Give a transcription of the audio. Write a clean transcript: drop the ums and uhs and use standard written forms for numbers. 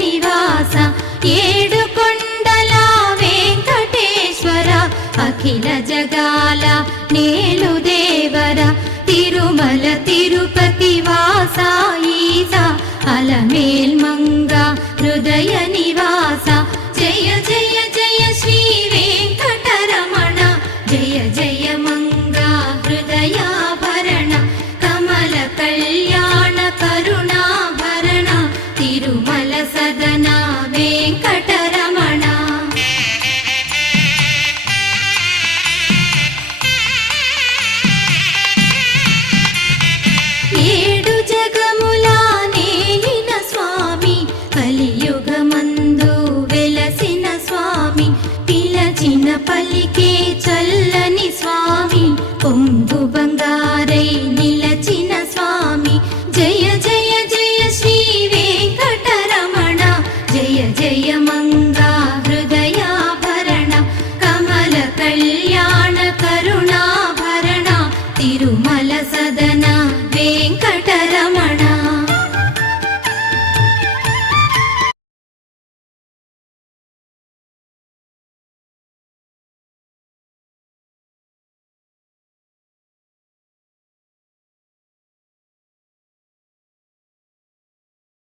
నివాస ఏడుకొండల వెంకటేశ్వర అఖిల జగాల నేలు దేవర తిరుమల తిరుపతి వాస ఈస అలమేల్ మంగ హృదయ నివాస జయ జయ జయ శ్రీ వెంకటరమణ జయ జయ మంగ హృదయాభరణ కమల కళ్యాణ కరుణాభరణ తిరుమల సదన వెంకటరమణ. ఏడు జగముల నేలిన స్వామి కలియుగమందు వెలసిన స్వామి పిలచిన పలికే